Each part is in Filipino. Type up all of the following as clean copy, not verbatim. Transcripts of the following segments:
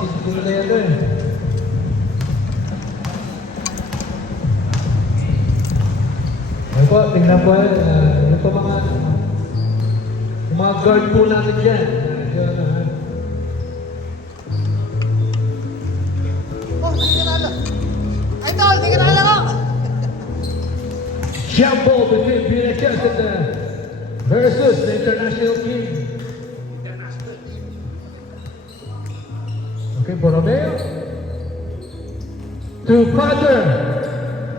Siguro na yan eh. Ayun po, tingnan po eh. Yung po mga guard po natin dyan. Oh, hindi ka nalo. Ay, tol, hindi ka nalo ko. Shampoo between BNHS and versus the International King. Okay, Borromeo. To Father.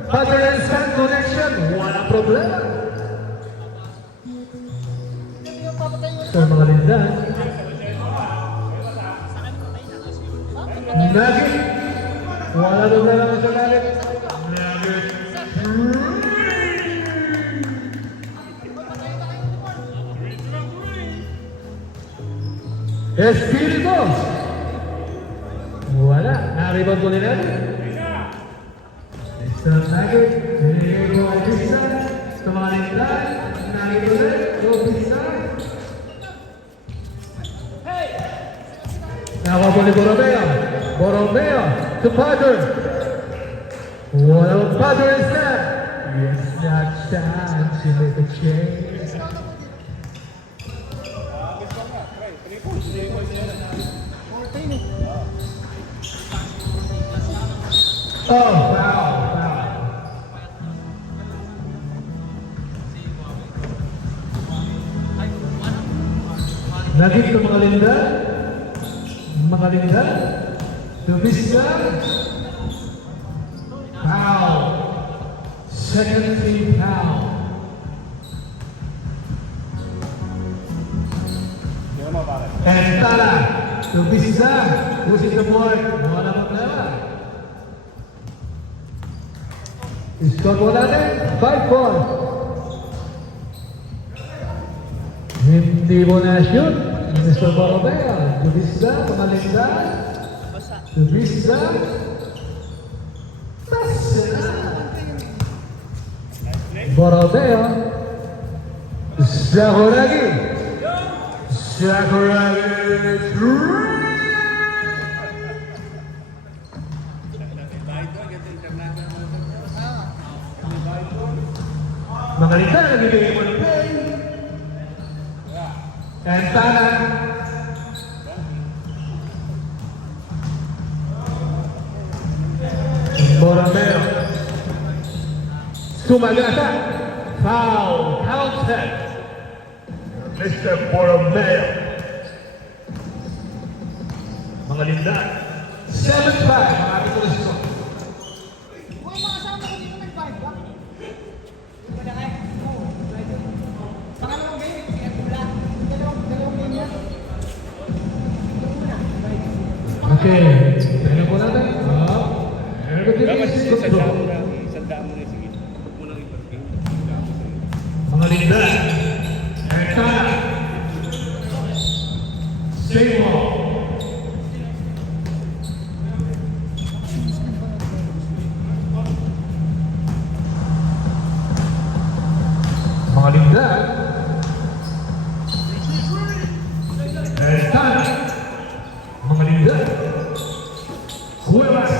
Father and Son connection. Walang problema. Sir, mga lindan. Nugget. Wala problema sa Nugget. Nugget. Espiritu. Wala. Naribang ko nila. Mr. Nugget. Diego Artista. Sa mga lindan. Nugget ulit. Artista. Nakuha po ni Borromeo. Borromeo to Padre. Walang Padre is that? It's not time to make a change. Oh, foul. Nagit ng mga linda. Mga linda. Dubista. Foul. Second team foul. Entala. Dubista. Pushing the board. Wala problema. Score po natin. 5-4. Hindi mo na-shoot. Mr. Borromeo. Dubista. Pamalinda. Dubista. Pasena. Borromeo. Sakuragi. Sakuragi. Magalita. Nabibigay mo ng play. Entana. Borromeo. Sumagata. Foul. Counted. Mr. Borromeo. Mga linda. 7-5. Mga ating Uy, mga kasama ko dito nag-vibe ba? Hindi ba na kayo? Oo. Pangalawang game, pinagula. Dalawang game yan. Okay. Tingnan po natin. Dapat isandaan mo na sige. Huwag mo nang iparking. Mga linda. Entana. Seymour. Mga linda. Entana. Mga linda. Cuevas.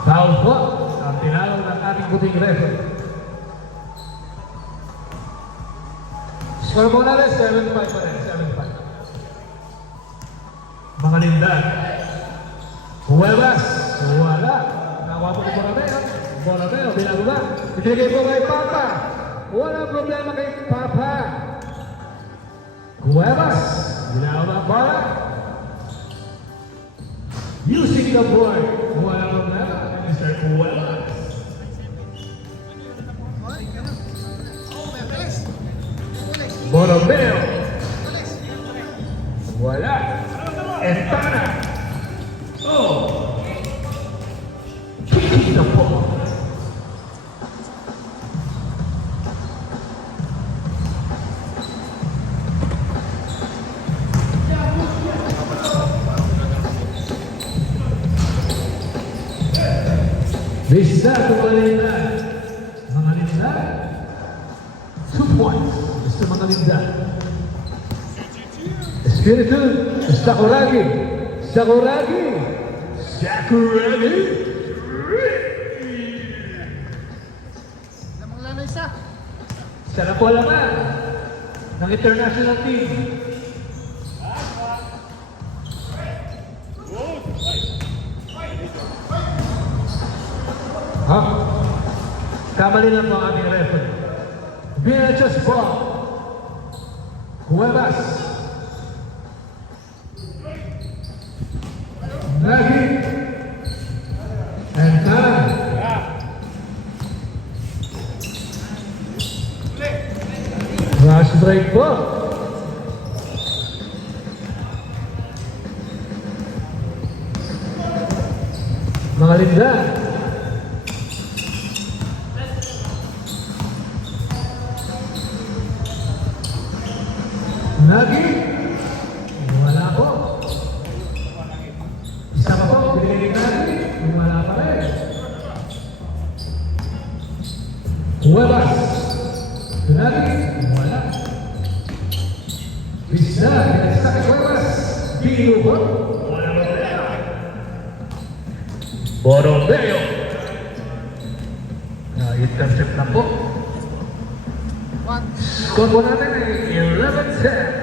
Foul po ang tinalo ng ating puting referee. Score mo na rin, 7-5 pa rin, 7-5. Mga linda. Cuevas. Wala. Nakuha po ni Borromeo. Borromeo, binababa. Ibigay po kay Papa. Walang problema kay Papa. Cuevas. Binababa ang bola. Using the board. Walang problema. Mr. Cuevas. Borromeo. Wala. Entana. Oh. Kicking the ball. Bisa Mangalinda. Mangalinda. 2 points. Mr. Mangalinda. Espiritu Sakuragi. Sakuragi. Sakuragi. Lamang lang na isa. Siya na po alaman ng international team. Ha? Kamali lang po ang aming referee. Vinicius ball. Cuevas. Nagy. And Tan. Rush break po. Mga linda. Lagi. Wala po. Isa pa po. Binigay natin. Wala pa rin. Cuevas. Lagi. Wala. Bisa. Isa kay Cuevas. Bino po. Wala pa rin. Borobeo. Intercept na po. One. Score po natin ay 11-10.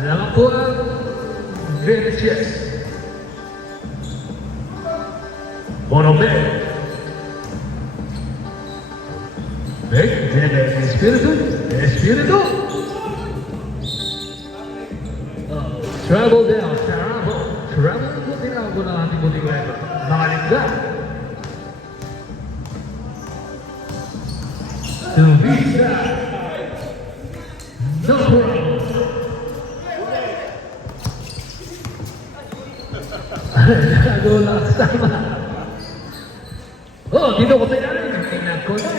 Lamang po ang Vinicius. Borobeo. Espiritu. Espiritu. Travel down. Travel po tinawag ng ating buting level. Mga linda. To Visa. No problem. Nagawa lang kasama. Oh, dito ko tayo namin. Tingnan ko na.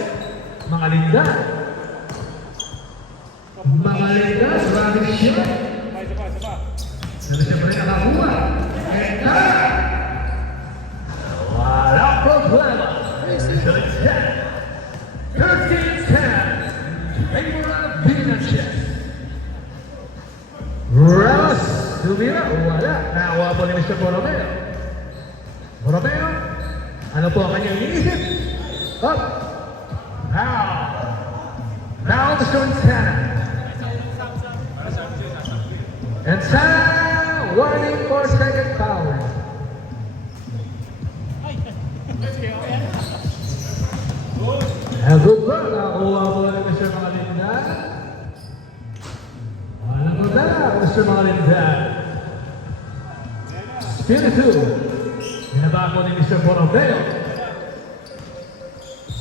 Mga linda. Mga linda. Maraming siya. Ano siya pa rin nakakuha? Eka! Walang problema. 13-10. Favor of Vinicius. Ramos. Tumira. Wala. Nakakuha po ni Mr. Borromeo. Borromeo. Ano po ang kanyang iniisip? Up. Now Mr. Insana. Insana. Warning for second foul. Good ball. Nakakuha po ni Mr. Magalinda. Walang magdala, Mr. Magalinda. Espiritu. Binaba po ni Mr. Borromeo.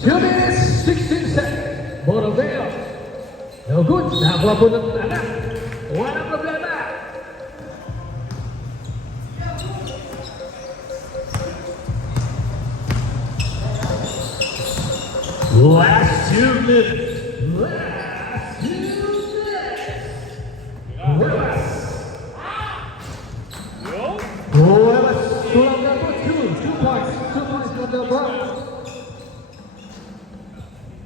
2 minutes, 16 seconds. Borromeo. No good. Nakakuha po ng anak. Walang problema. Last 2 minutes. Last 2 minutes. Cuevas. Cuevas. Tulang na po. 2 points. 2 points from the box.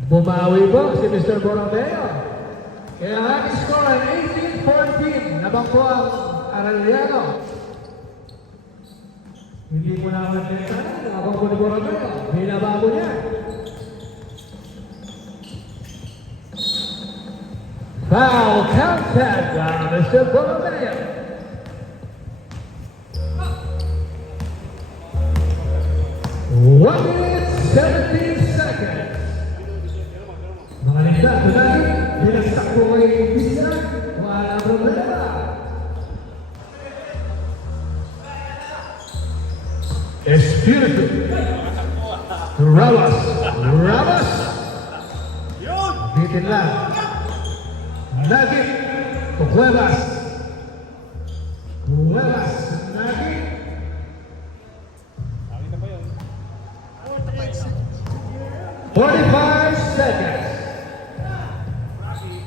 Bumawi po si Mr. Borromeo. Kaya ang score ay 18-14. Nabang po ang Arellano. Hindi mo na magkita. Nabang po ni Borromeo. Binababo niya. Foul counted by Mr. Borromeo. One minute, 17 seconds. Mga linda, tunay, binagsak po kay Visa. Wala problema. Espiritu. Ramos. Ramos. Bitin lang. Nagy. Cuevas. Cuevas. Nagy. 45 seconds.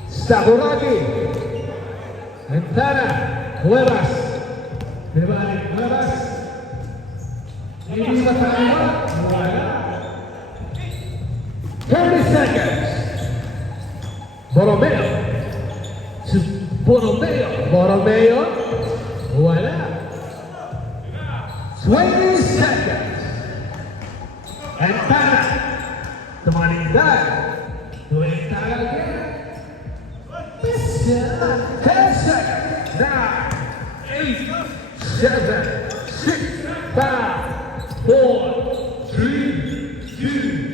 Sakuragi. Ventana. Cuevas. Berbalik. Cuevas. Ini pertama. 30 seconds. Borromeo. Borromeo. Wala. 20 seconds. And tara. Sa mga lindan. Tuwing tara again. 10 seconds. 9, 8, 7, 6, 5, 4, 3, 2,